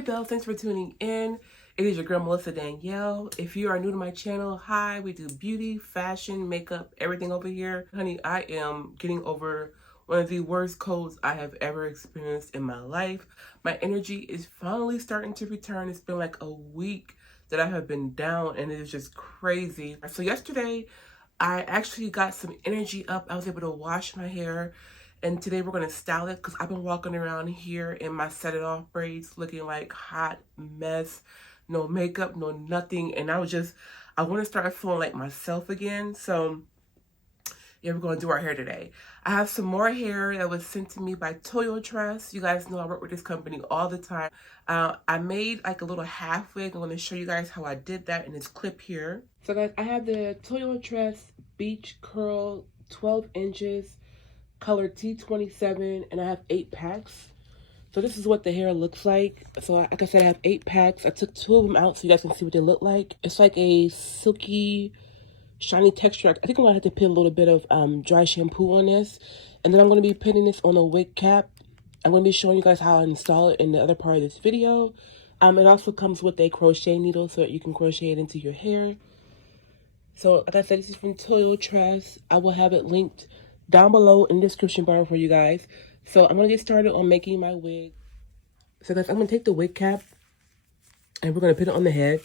Hey Belle, thanks for tuning in. It is your girl Melissa Danielle. If you are new to my channel, hi, we do beauty, fashion, makeup, everything over here. Honey, I am getting over one of the worst colds I have ever experienced in my life. My energy is finally starting to return. It's been like a week that I have been down and it is just crazy. So yesterday, I actually got some energy up. I was able to wash my hair. And today we're going to style it because I've been walking around here in my set it off braids looking like hot mess. No makeup, no nothing. And I want to start feeling like myself again. So yeah, we're going to do our hair today. I have some more hair that was sent to me by Toyotress. You guys know I work with this company all the time. I made like a little half wig. I'm going to show you guys how I did that in this clip here. So guys, I have the Toyotress Beach Curl 12 inches. Color T27, and I have 8 packs. So this is what the hair looks like. So like I said, I have 8 packs. I took 2 of them out so you guys can see what they look like. It's like a silky, shiny texture. I think I'm gonna have to put a little bit of dry shampoo on this. And then I'm gonna be putting this on a wig cap. I'm gonna be showing you guys how I install it in the other part of this video. It also comes with a crochet needle so that you can crochet it into your hair. So like I said, this is from Toyotress. I will have it linked down below in the description bar for you guys. So I'm going to get started on making my wig. So guys, I'm going to take the wig cap and we're going to put it on the head.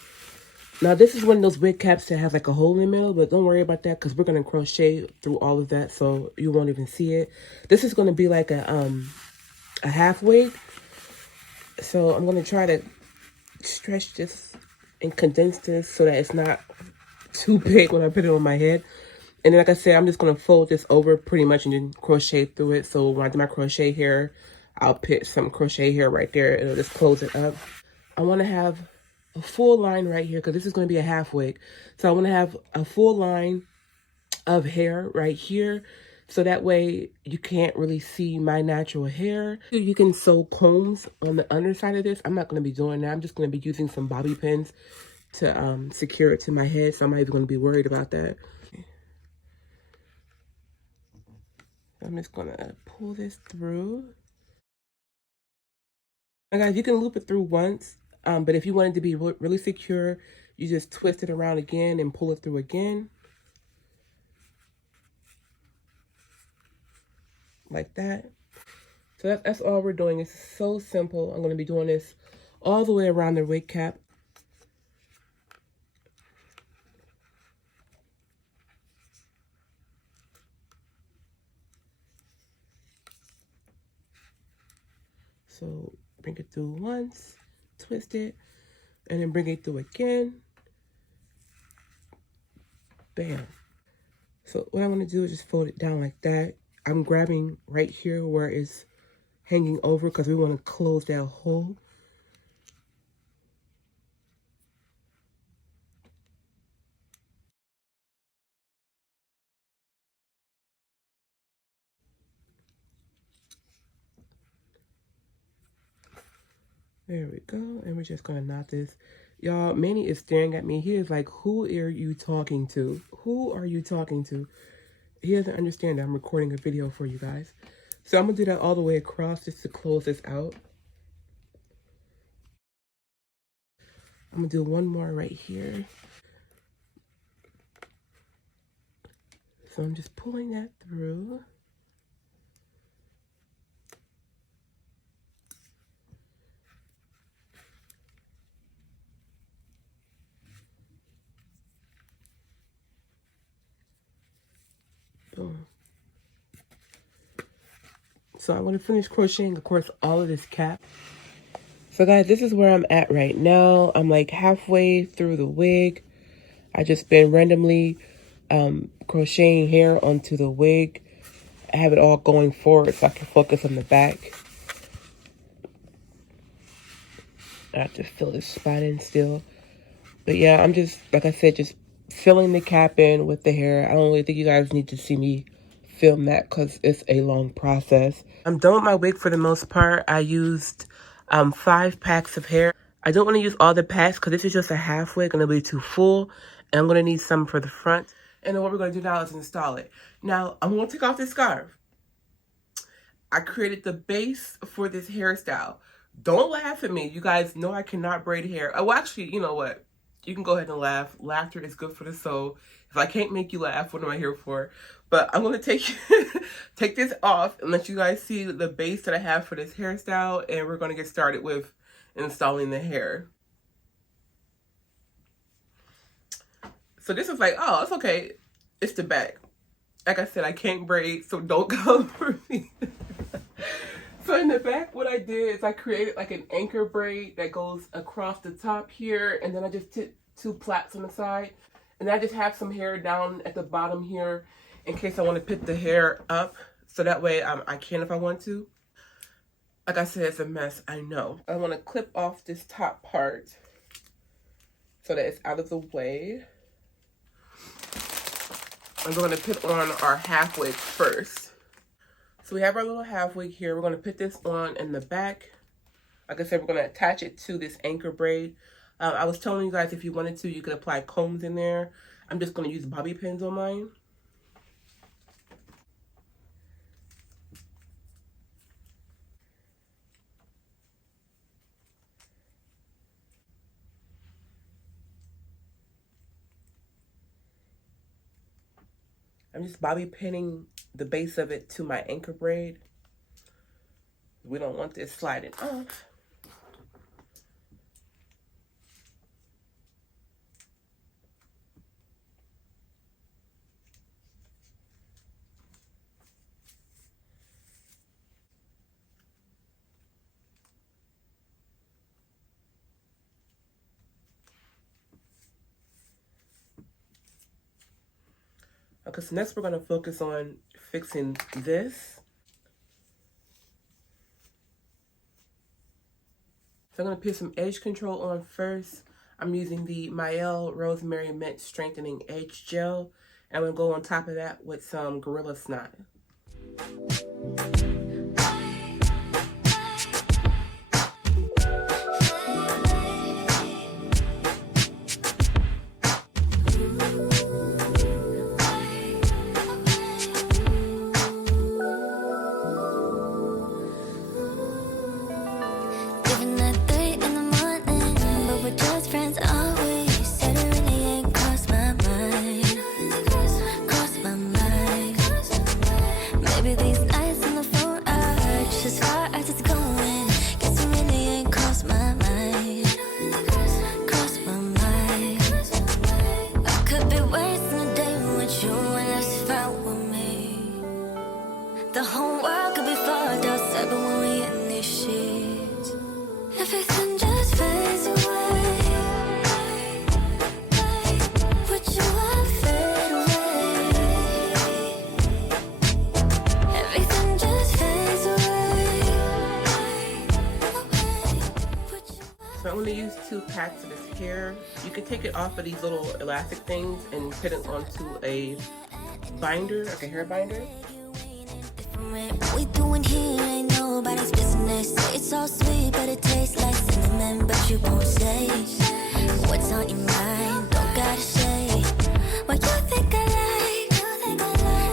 Now this is one of those wig caps that has like a hole in the middle, but don't worry about that because we're going to crochet through all of that so you won't even see it. This is going to be like a half wig. So I'm going to try to stretch this and condense this so that it's not too big when I put it on my head. And then, like I said, I'm just going to fold this over pretty much and then crochet through it. So when I do my crochet hair, I'll put some crochet hair right there. It'll just close it up. I want to have a full line right here because this is going to be a half wig. So I want to have a full line of hair right here. So that way you can't really see my natural hair. You can sew combs on the underside of this. I'm not going to be doing that. I'm just going to be using some bobby pins to secure it to my head. So I'm not even going to be worried about that. I'm just gonna pull this through. Now guys, you can loop it through once, but if you want it to be really secure, you just twist it around again and pull it through again. Like that. So that's all we're doing. It's so simple. I'm gonna be doing this all the way around the wig cap. So bring it through once, twist it, and then bring it through again. Bam. So what I want to do is just fold it down like that. I'm grabbing right here where it's hanging over because we want to close that hole. There we go. And we're just going to knot this. Y'all, Manny is staring at me. He is like, who are you talking to? Who are you talking to? He doesn't understand that I'm recording a video for you guys. So I'm going to do that all the way across just to close this out. I'm going to do one more right here. So I'm just pulling that through. Boom. So I want to finish crocheting, of course, all of this cap. So guys, this is where I'm at right now. I'm like halfway through the wig. I just been randomly crocheting hair onto the wig. I have it all going forward so I can focus on the back. I have to fill this spot in still. But yeah, I'm just, like I said, just filling the cap in with the hair. I don't really think you guys need to see me film that because it's a long process. I'm done with my wig for the most part. I used 5 packs of hair. I don't want to use all the packs because this is just a half wig and it'll be too full. And I'm going to need some for the front. And then what we're going to do now is install it. Now, I'm going to take off this scarf. I created the base for this hairstyle. Don't laugh at me. You guys know I cannot braid hair. Oh, actually, you know what? You can go ahead and laugh. Laughter is good for the soul. If I can't make you laugh, what am I here for? But I'm going to take this off and let you guys see the base that I have for this hairstyle. And we're going to get started with installing the hair. So this is like, oh, it's okay. It's the back. Like I said, I can't braid, so don't come for me. So in the back, what I did is I created like an anchor braid that goes across the top here, and then I just did 2 plaits on the side, and I just have some hair down at the bottom here in case I want to pick the hair up, so that way I can if I want to. Like I said, it's a mess, I know. I want to clip off this top part so that it's out of the way. And we're going to put on our half wig first. So we have our little half wig here. We're going to put this on in the back. Like I said, we're going to attach it to this anchor braid. I was telling you guys if you wanted to, you could apply combs in there. I'm just going to use bobby pins on mine. I'm just bobby pinning the base of it to my anchor braid. We don't want this sliding off. Okay, so next we're going to focus on fixing this. So I'm going to put some edge control on first. I'm using the Mael Rosemary Mint Strengthening Edge Gel. And I'm going to go on top of that with some Gorilla Snot. The whole world could be fucked outside, but when we in these sheets, everything just fades away. Put you up, fade away. Everything just fades away. So I'm going to use 2 packs of this hair. You can take it off of these little elastic things and put it onto a binder, like a hair binder. What we doing here ain't nobody's business. It's all sweet, but it tastes like cinnamon. But you won't say what's on your mind. Don't gotta say what you think I like.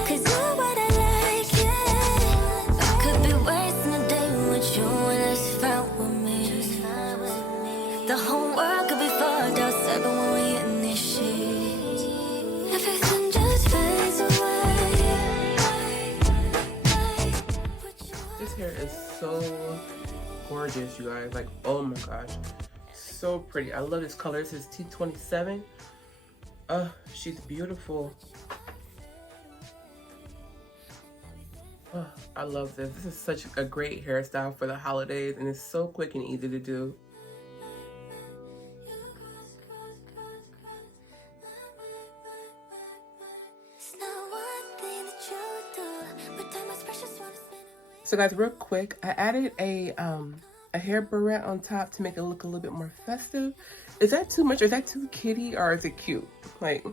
Cause you're what I like, yeah. I could be wasting a day with you unless you found with me. The whole world could be fucked outside, but when we in these sheets, everything just fades away. This hair is so gorgeous, you guys. Like, oh my gosh, so pretty. I love this color. This is T27. She's beautiful. Oh, I love this. This is such a great hairstyle for the holidays, and it's so quick and easy to do. So guys, real quick, I added a hair barrette on top to make it look a little bit more festive. Is that too much? Is that too kitty, or is it cute? Like,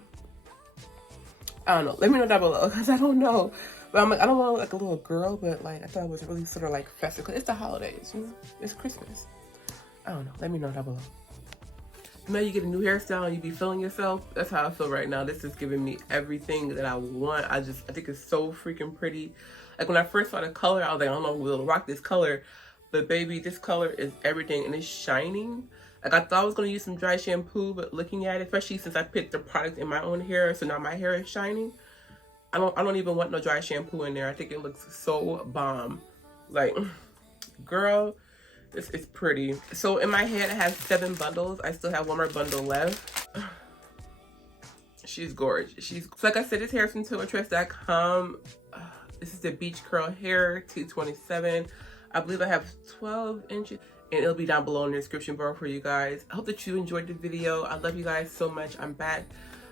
I don't know. Let me know down below, because I don't know. But I'm like, I don't want to look like a little girl, but like I thought it was really sort of like festive, because it's the holidays, you know? It's Christmas. I don't know. Let me know down below. Now you get a new hairstyle and you be feeling yourself. That's how I feel right now. This is giving me everything that I want. I think it's so freaking pretty. Like when I first saw the color, I was like, I don't know if we'll rock this color. But baby, this color is everything and it's shining. Like I thought I was gonna use some dry shampoo, but looking at it, especially since I put the product in my own hair, so now my hair is shining. I don't even want no dry shampoo in there. I think it looks so bomb. Like, girl, this is pretty. So in my head, I have 7 bundles. I still have 1 more bundle left. She's gorgeous. So like I said, this hair is from Toyotress.com. This is the Beach Curl Hair 227. I believe I have 12 inches. And it'll be down below in the description bar for you guys. I hope that you enjoyed the video. I love you guys so much. I'm back.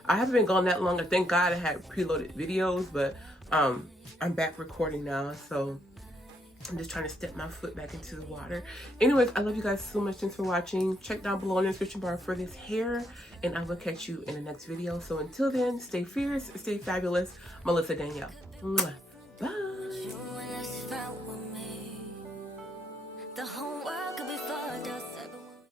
I haven't been gone that long. Thank God I had preloaded videos, but I'm back recording now. So I'm just trying to step my foot back into the water. Anyways, I love you guys so much. Thanks for watching. Check down below in the description bar for this hair. And I will catch you in the next video. So until then, stay fierce, stay fabulous. Melissa Danielle. Mwah. Bye.